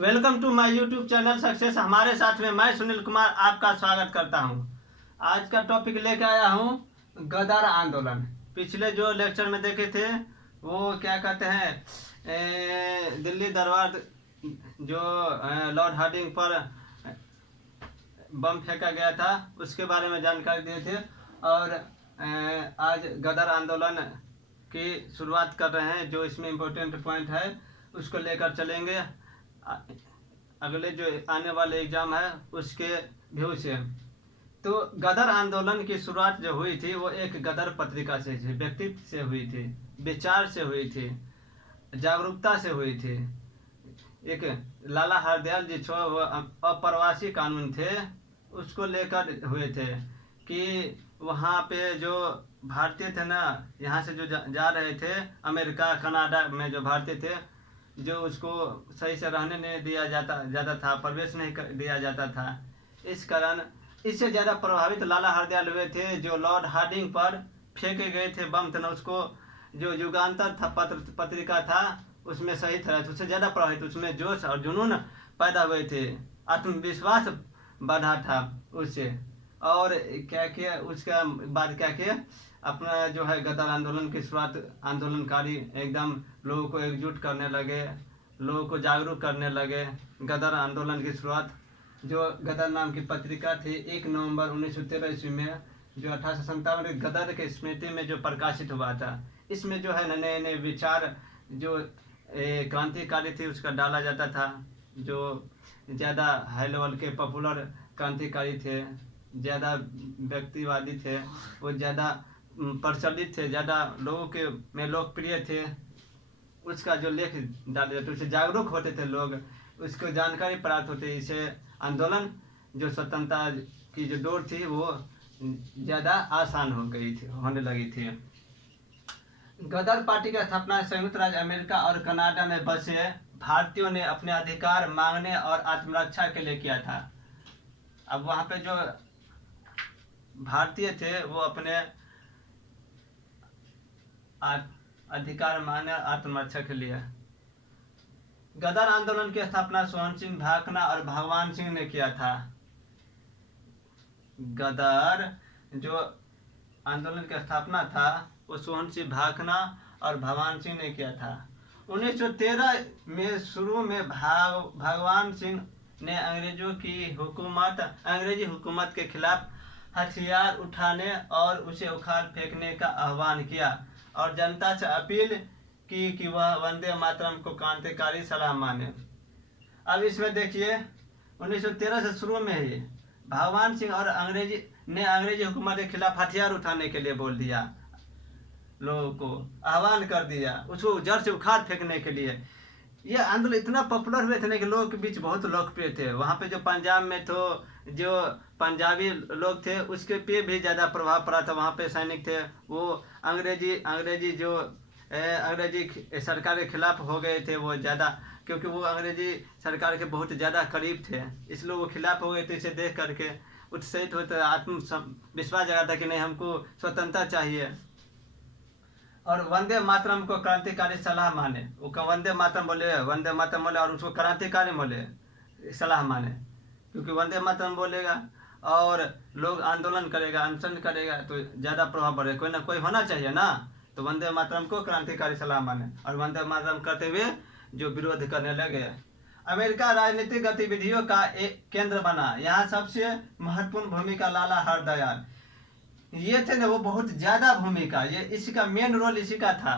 Welcome to my YouTube channel success. हमारे साथ में मैं सुनील कुमार आपका स्वागत करता हूं। आज का टॉपिक लेकर आया हूं गदर आंदोलन। पिछले जो लेक्चर में देखे थे वो क्या कहते हैं, दिल्ली दरबार जो लॉर्ड हार्डिंग पर बम फेंका गया था उसके बारे में जानकारी दिए थे। और आज गदर आंदोलन की शुरुआत कर रहे हैं। जो इसमें इम्पोर्टेंट पॉइंट है उसको लेकर चलेंगे अगले जो आने वाले एग्जाम है उसके व्यू से। तो गदर आंदोलन की शुरुआत जो हुई थी वो एक गदर पत्रिका से थी, व्यक्तित्व से हुई थी, विचार से हुई थी, जागरूकता से हुई थी। एक लाला हरदयाल जी जो अप्रवासी कानून थे उसको लेकर हुए थे कि वहाँ पे जो भारतीय थे ना, यहाँ से जो जा रहे थे अमेरिका कनाडा में जो भारतीय थे, जो उसको सही से रहने नहीं दिया जाता था, प्रवेश नहीं दिया जाता था। इस कारण इससे ज़्यादा प्रभावित लाला हरदयाल हुए थे। जो लॉर्ड हार्डिंग पर फेंके गए थे बम थे, उसको जो युगांतर था पत्रिका था उसमें सही था, उससे ज़्यादा प्रभावित, उसमें जोश और जुनून पैदा हुए थे, आत्मविश्वास बढ़ा था उससे। और क्या किया उसके बाद, क्या किया, अपना जो है गदर आंदोलन की शुरुआत, आंदोलनकारी एकदम लोगों को एकजुट करने लगे, लोगों को जागरूक करने लगे। गदर आंदोलन की शुरुआत जो गदर नाम की पत्रिका थी 1 नवंबर 1913 ईस्वी में, जो 1857 गदर के स्मृति में जो प्रकाशित हुआ था। इसमें जो है नए नए विचार जो क्रांतिकारी थी उसका डाला जाता था। जो ज़्यादा हाई लेवल के पॉपुलर क्रांतिकारी थे, ज़्यादा व्यक्तिवादी थे, वो ज़्यादा प्रचलित थे, ज़्यादा लोगों के में लोकप्रिय थे, उसका जो लेख डाले जाते उससे जागरूक होते थे लोग, उसको जानकारी प्राप्त होती। इसे आंदोलन जो स्वतंत्रता की जो दौड़ थी वो ज़्यादा आसान हो गई थी, होने लगी थी। गदर पार्टी की स्थापना संयुक्त राज्य अमेरिका और कनाडा में बसे भारतीयों ने अपने अधिकार मांगने और आत्मरक्षा के लिए किया था। अब वहाँ पे जो भारतीय थे वो अपने अधिकार मांगने और आत्मरक्षा के लिए। गदर आंदोलन की स्थापना सोहन सिंह भाकना और भगवान सिंह ने किया था। गदर जो आंदोलन की स्थापना था वो सोहन सिंह भाकना और भगवान सिंह ने किया था। 1913 में शुरू में भगवान सिंह ने अंग्रेजी हुकूमत के खिलाफ हथियार उठाने और उसे उखाड़ फेंकने का आह्वान किया और जनता से अपील की कि वह वंदे मातरम को क्रांतिकारी सलाह माने। अब इसमें देखिए 1913 से शुरू में ही भगवान सिंह और अंग्रेजी हुकूमत के खिलाफ हथियार उठाने के लिए बोल दिया, लोगों को आह्वान कर दिया, उसको जड़ से उखाड़ फेंकने के लिए। ये आंदोलन इतना पॉपुलर हुए थे ना कि लोगों के बीच बहुत लोकप्रिय थे। वहाँ पे जो पंजाब में तो जो पंजाबी लोग थे उसके पे भी ज़्यादा प्रभाव पड़ा था। वहाँ पे सैनिक थे वो अंग्रेजी सरकार के खिलाफ हो गए थे वो ज़्यादा, क्योंकि वो अंग्रेजी सरकार के बहुत ज़्यादा करीब थे, इसलिए वो खिलाफ हो गए थे। इसे देख करके उत्साहित होते, आत्मविश्वास जगा था कि नहीं, हमको स्वतंत्रता चाहिए। और वंदे मातरम को क्रांतिकारी सलाह माने, वो वंदे मातरम बोले और उसको क्रांतिकारी बोले, सलाह माने, क्योंकि वंदे मातरम बोलेगा और लोग आंदोलन करेगा, अनशन करेगा तो ज़्यादा प्रभाव पड़ेगा, कोई ना कोई होना चाहिए ना। तो वंदे मातरम को क्रांतिकारी सलाह माने और वंदे मातरम करते हुए जो विरोध करने लगे। अमेरिका राजनीतिक गतिविधियों का एक केंद्र बना। यहाँ सबसे महत्वपूर्ण भूमिका लाला हरदयाल ये थे ना, वो बहुत ज्यादा भूमिका, ये इसका मेन रोल इसी का था।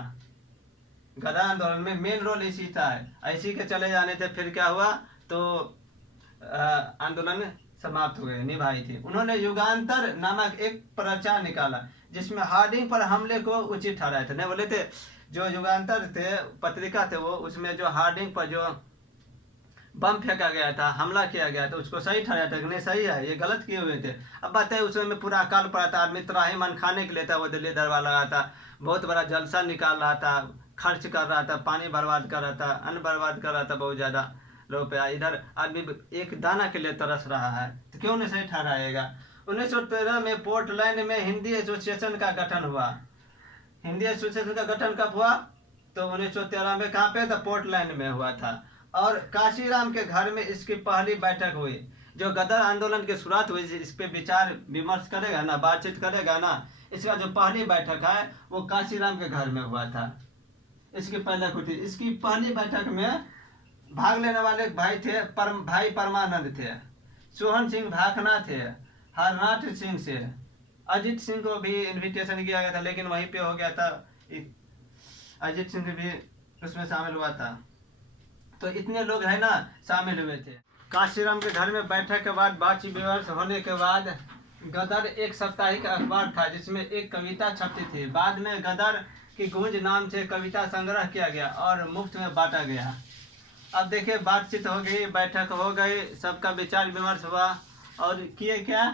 गदर आंदोलन में मेन रोल इसी था। इसी के चले जाने थे फिर क्या हुआ, तो आंदोलन समाप्त हो गए, निभाई थी। उन्होंने युगांतर नामक एक प्रचार निकाला जिसमें हार्डिंग पर हमले को उचित ठहराए थे। नहीं बोले थे, जो युगांतर थे पत्रिका थे वो, उसमें जो हार्डिंग पर जो बम फेंका गया था, हमला किया गया था, उसको सही ठहराया था कि नहीं सही है, ये गलत किए हुए थे। अब बताइए उसमें में पूरा अकाल पड़ा था, आदमी त्राहिमाम खाने के लिए था, वो दिल्ली दरबार लगा था, बहुत बड़ा जलसा निकाल रहा था, खर्च कर रहा था, पानी बर्बाद कर रहा था, अन्न बर्बाद कर रहा था बहुत ज़्यादा रुपया। इधर आदमी एक दाना के लिए तरस रहा है, तो क्यों नहीं सही ठहराएगा। 1913 में पोर्टलैंड में हिंदी एसोसिएशन का गठन हुआ। हिंदी एसोसिएशन का गठन कब हुआ, तो 1913 में कहाँ पे था, पोर्टलैंड में हुआ था। और काशीराम के घर में इसकी पहली बैठक हुई। जो गदर आंदोलन की शुरुआत हुई, इस पे विचार विमर्श करेगा ना, बातचीत करेगा ना, इसका जो पहली बैठक है वो काशीराम के घर में हुआ था। इसकी पहले हुई थी। इसकी पहली बैठक में भाग लेने वाले भाई थे भाई परमानंद थे, सोहन सिंह भाखना थे, हरनाथ सिंह से, अजीत सिंह को भी इनविटेशन किया गया था, लेकिन वहीं पे हो गया था, अजीत सिंह भी उसमें शामिल हुआ था। तो इतने लोग है ना शामिल हुए थे। काशीराम के घर में बैठक के बाद बातचीत विमर्श होने के बाद गदर एक साप्ताहिक अखबार था जिसमें एक कविता छपती थी। बाद में गदर की गूंज नाम से कविता संग्रह किया गया और मुफ्त में बांटा गया। अब देखिए, बातचीत हो गई, बैठक हो गई, सबका विचार विमर्श हुआ और किए क्या,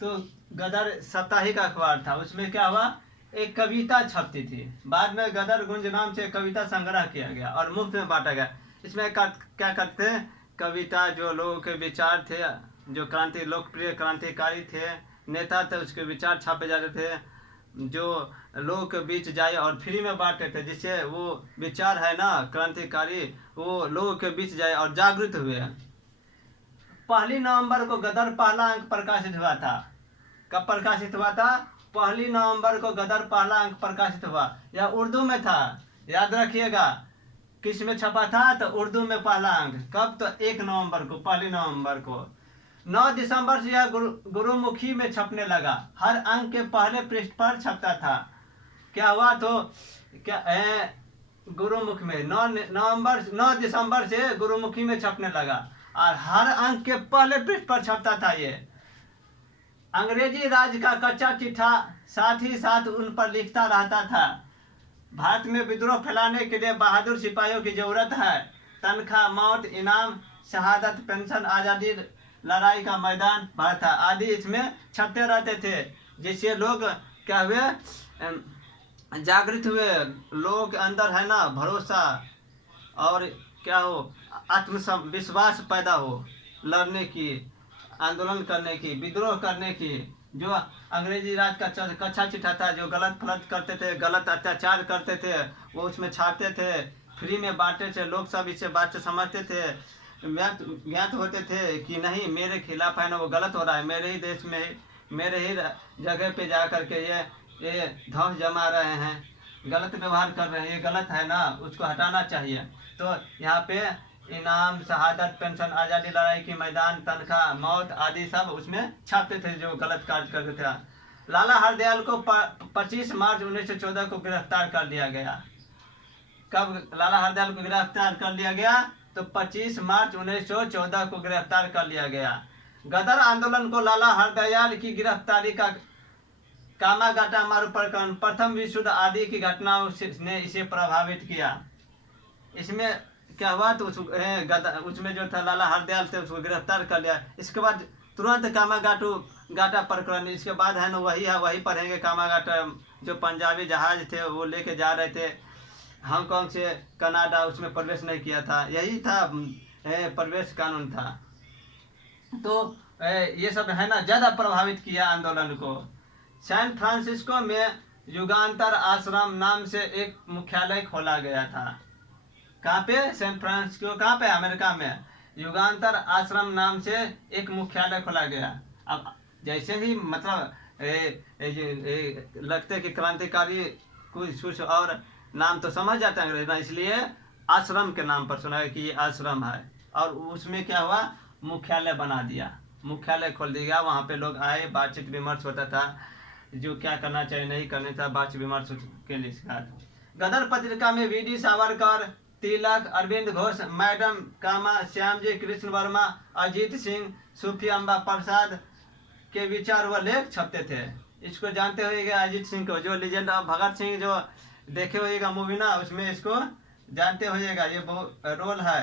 तो गदर साप्ताहिक अखबार था, उसमें क्या हुआ, एक कविता छपती थी। बाद में गदर गुंज नाम से कविता संग्रह किया गया और मुफ्त में बांटा गया। इसमें क्या करते हैं, कविता जो लोगों के विचार थे, जो लोकप्रिय क्रांतिकारी थे, नेता थे, उसके विचार छापे जाते थे, जो लोगों के बीच जाए और फ्री में बांटे थे, जिससे वो विचार है ना क्रांतिकारी, वो लोगों के बीच जाए और जागृत हुए। 1 नवंबर को गदर पहला अंक प्रकाशित हुआ था। कब प्रकाशित हुआ था? 1 नवंबर को गदर पहला अंक प्रकाशित हुआ। यह उर्दू में था, याद रखिएगा। किस में छपा था? तो उर्दू में पहला अंक। कब? तो 1 नवंबर को, 1 नवंबर को। 9 दिसंबर से यह गुरुमुखी में छपने लगा। हर अंक के पहले पृष्ठ पर छपता था। क्या हुआ? तो क्या गुरुमुख में 9 दिसंबर से गुरुमुखी में छपने लगा और हर अंक के पहले पृष्ठ पर छपता था। ये अंग्रेजी राज का कच्चा चिट्ठा साथ ही साथ उन पर लिखता रहता था। भारत में विद्रोह फैलाने के लिए बहादुर सिपाहियों की जरूरत है। तनख्वाह, मौत, इनाम, शहादत, पेंशन, आज़ादी, लड़ाई का मैदान, भारत आदि इसमें छपते रहते थे, जिससे लोग क्या हुए, जागृत हुए, लोगों के अंदर है ना भरोसा और क्या हो, आत्मविश्वास पैदा हो, लड़ने की, आंदोलन करने की, विद्रोह करने की। जो अंग्रेजी राज का कच्चा चिट्ठा था, जो गलत फलत करते थे, गलत अत्याचार करते थे, वो उसमें छापते थे, फ्री में बांटते थे, लोग सब इससे बात से समझते थे, ज्ञात होते थे कि नहीं, मेरे खिलाफ है ना वो गलत हो रहा है, मेरे ही देश में, मेरे ही जगह पे जा करके ये धौस जमा रहे हैं, गलत व्यवहार कर रहे हैं, ये गलत है ना, उसको हटाना चाहिए। तो यहाँ पे इनाम, शहादत, पेंशन, आज़ादी, लड़ाई की मैदान, तनख्वाह, मौत आदि सब उसमें छापते थे जो गलत कार्य करते थे। लाला हरदयाल को 25 मार्च 1914 को गिरफ्तार कर लिया गया। कब लाला हरदयाल को गिरफ्तार कर लिया गया? तो 25 मार्च 1914 को गिरफ्तार कर लिया गया। गदर आंदोलन को लाला हरदयाल की गिरफ्तारी का कामागाटा मारू प्रकरण, प्रथम विश्व युद्ध आदि की घटनाओं ने इसे प्रभावित किया। इसमें क्या हुआ, तो उसमें जो था लाला हरदयाल थे, उसको गिरफ्तार कर लिया। इसके बाद तुरंत कामागाटा प्रकरण, इसके बाद है ना वही पढ़ेंगे। कामागाटा जो पंजाबी जहाज थे वो लेके जा रहे थे हांगकांग से कनाडा, उसमें प्रवेश नहीं किया था, यही था प्रवेश कानून था। तो ये सब है ना ज़्यादा प्रभावित किया आंदोलन को। सैन फ्रांसिस्को में युगांतर आश्रम नाम से एक मुख्यालय खोला गया था। कहाँ पे? San Francisco. कहाँ पे? अमेरिका में। युगांतर आश्रम नाम से एक मुख्यालय खोला गया। अब जैसे ही मतलब लगते कि क्रांतिकारी कुछ और नाम तो समझ जाते हैं अंग्रेज ना, इसलिए आश्रम के नाम पर सुना है कि ये आश्रम है। और उसमें क्या हुआ, मुख्यालय बना दिया, मुख्यालय खोल दिया। वहाँ पे लोग आए, बातचीत विमर्श होता था, जो क्या करना चाहिए नहीं करना था, बातचीत विमर्श के लिए। गदर पत्रिका में वी.डी. सावरकर, तिलक, अरविंद घोष, मैडम कामा, श्यामजी कृष्ण वर्मा, अजीत सिंह, सूफी अम्बा प्रसाद के विचार व लेख छपते थे। इसको जानते होइएगा अजीत सिंह को, जो लीजेंड ऑफ भगत सिंह जो देखे होइएगा मूवी ना, उसमें इसको जानते होइएगा, ये बहुत रोल है,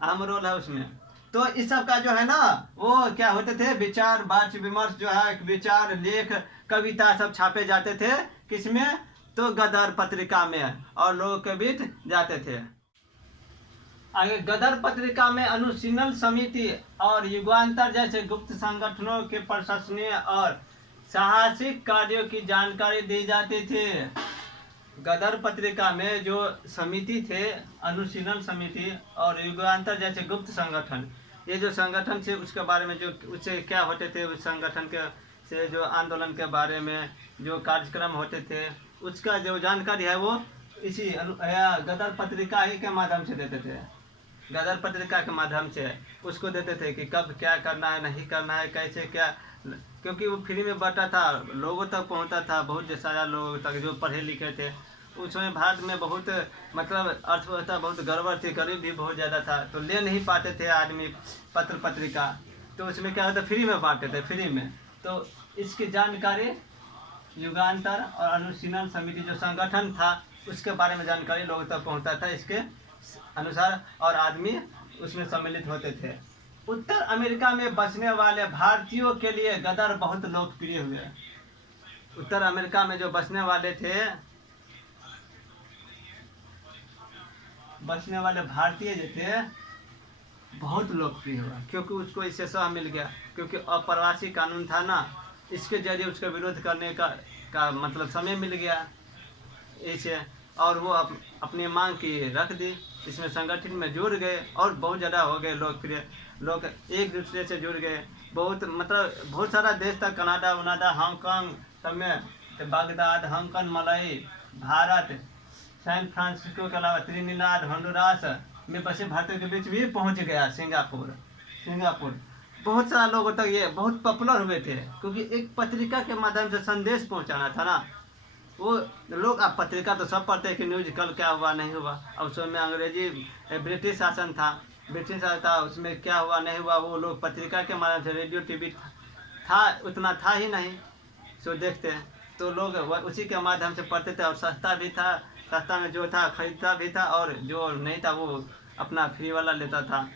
अहम रोल है उसमें। तो इस सब का जो है ना वो क्या होते थे, विचार, बातचीत विमर्श जो है, विचार, लेख, कविता सब छापे जाते थे। किसमें? तो गदर पत्रिका में, और लोगों के बीच जाते थे। आगे गदर पत्रिका में अनुशीलन समिति और युगांतर जैसे गुप्त संगठनों के प्रशंसनीय और साहसिक कार्यों की जानकारी दी जाती थी। गदर पत्रिका में जो समिति थे, अनुशीलन समिति और युगांतर जैसे गुप्त संगठन, ये जो संगठन थे उसके बारे में, जो उससे क्या होते थे, उस संगठन के से जो आंदोलन के बारे में जो कार्यक्रम होते थे, उसका जो जानकारी है वो इसी गदर पत्रिका ही के माध्यम से देते थे। गदर पत्रिका के माध्यम से उसको देते थे कि कब क्या करना है, नहीं करना है, कैसे क्या, क्योंकि वो फ्री में बटा था, लोगों तक पहुंचता था, बहुत सारा लोगों तक जो पढ़े लिखे थे। उसमें भारत में बहुत मतलब अर्थव्यवस्था बहुत गड़बड़ थी, गरीब भी बहुत ज़्यादा था, तो ले नहीं पाते थे आदमी पत्र पत्रिका, तो उसमें क्या होता, फ्री में बांटते थे, फ्री में। तो इसकी जानकारी युगांतर और अनुशीलन समिति जो संगठन था उसके बारे में जानकारी लोगों तक पहुंचता था इसके अनुसार, और आदमी उसमें सम्मिलित होते थे। उत्तर अमेरिका में बसने वाले भारतीयों के लिए गदर बहुत लोकप्रिय हुए। उत्तर अमेरिका में जो बसने वाले थे, बसने वाले भारतीय जो थे बहुत लोकप्रिय हुआ, क्योंकि उसको इससे सह मिल गया, क्योंकि अप्रवासी कानून था ना, इसके जरिए उसका विरोध करने का मतलब समय मिल गया इसे, और वो अपनी मांग की रख दी, इसमें संगठन में जुड़ गए और बहुत ज़्यादा हो गए लोकप्रिय, लोग एक दूसरे से जुड़ गए। बहुत मतलब बहुत सारा देश था, कनाडा वनाडा, हांगकांग सब में, बागदाद, हांगकांग, मलई, भारत, सैन फ्रांसिस्को के अलावा त्रिनिदाद, होंडुरास में बसे भारतीयों के बीच भी पहुंच गया। सिंगापुर बहुत सारा लोगों तक ये बहुत पॉपुलर हुए थे, क्योंकि एक पत्रिका के माध्यम से संदेश पहुंचाना था ना। वो लोग, अब पत्रिका तो सब पढ़ते हैं कि न्यूज कल क्या हुआ नहीं हुआ, अब उसमें अंग्रेजी ब्रिटिश शासन था, उसमें क्या हुआ नहीं हुआ वो लोग पत्रिका के माध्यम से, रेडियो टीवी था उतना था ही नहीं, सो देखते हैं तो लोग उसी के माध्यम से पढ़ते थे, और सस्ता भी था, सस्ता में जो था खरीदता भी था, और जो नहीं था वो अपना फ्री वाला लेता था।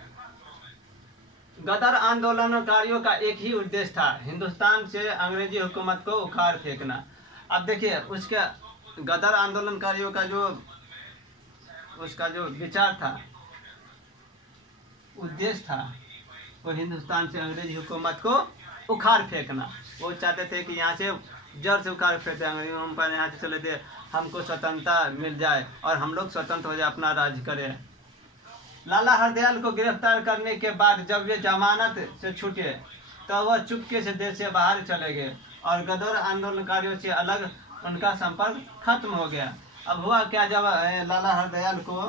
गदर आंदोलनकारियों का एक ही उद्देश्य था, हिंदुस्तान से अंग्रेजी हुकूमत को उखाड़ फेंकना। अब देखिए उसका गदर आंदोलनकारियों का जो उसका जो विचार था, उद्देश्य था, वो हिंदुस्तान से अंग्रेजी हुकूमत को उखाड़ फेंकना। वो चाहते थे कि यहाँ से जड़ से उखाड़ फेंकते, अंग्रेजी पर यहाँ से चले थे, हमको स्वतंत्रता मिल जाए और हम लोग स्वतंत्र हो जाए, अपना राज्य करें। लाला हरदयाल को गिरफ्तार करने के बाद जब वे जमानत से छूटे तो वह चुपके से देश से बाहर चले गए, और गदर आंदोलनकारियों से अलग उनका संपर्क खत्म हो गया। अब हुआ क्या, जब लाला हरदयाल को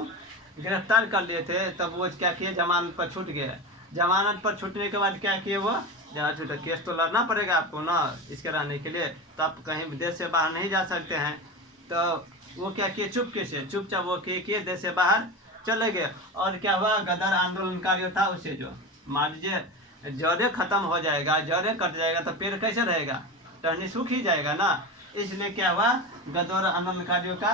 गिरफ्तार कर लिए थे तब वो क्या किए, जमानत पर छूट गए। जमानत पर छूटने के बाद क्या किए, वो जहाँ छूटा, केस तो लड़ना पड़ेगा आपको ना इसके रहने के लिए, तो आप कहीं देश से बाहर नहीं जा सकते हैं। तो वो क्या किए, चुपचाप वो किए देश से बाहर चले गए। और क्या हुआ, गदर आंदोलनकारियों था उसे जो मान लीजिए जड़े खत्म हो जाएगा, जड़े कट जाएगा तो पेड़ कैसे रहेगा, टहनी सूख ही जाएगा ना। इसलिए क्या हुआ, गदर आंदोलनकारियों का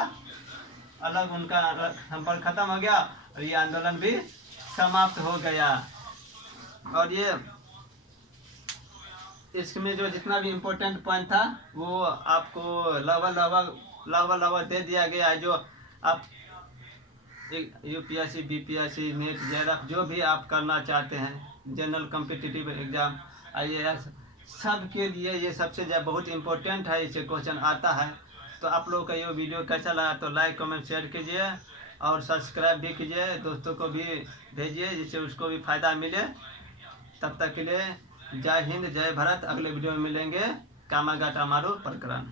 अलग उनका संपर्क खत्म हो गया, और ये आंदोलन भी समाप्त हो गया। और ये इसमें जो जितना भी इम्पोर्टेंट पॉइंट था वो आपको लगभग दे दिया गया है। जो आप यूपीएससी, बीपीएससी, नेट, जेआरएफ जो भी आप करना चाहते हैं, जनरल कॉम्पिटिटिव एग्जाम, आईएएस, सब के लिए ये सबसे ज़्यादा बहुत इंपॉर्टेंट है, इससे क्वेश्चन आता है। तो आप लोगों का ये वीडियो कैसा लगा तो लाइक कमेंट शेयर कीजिए, और सब्सक्राइब भी कीजिए, दोस्तों को भी भेजिए जिससे उसको भी फ़ायदा मिले। तब तक के लिए जय हिंद, जय भारत। अगले वीडियो में मिलेंगे, कामागाटा मारू प्रकरण।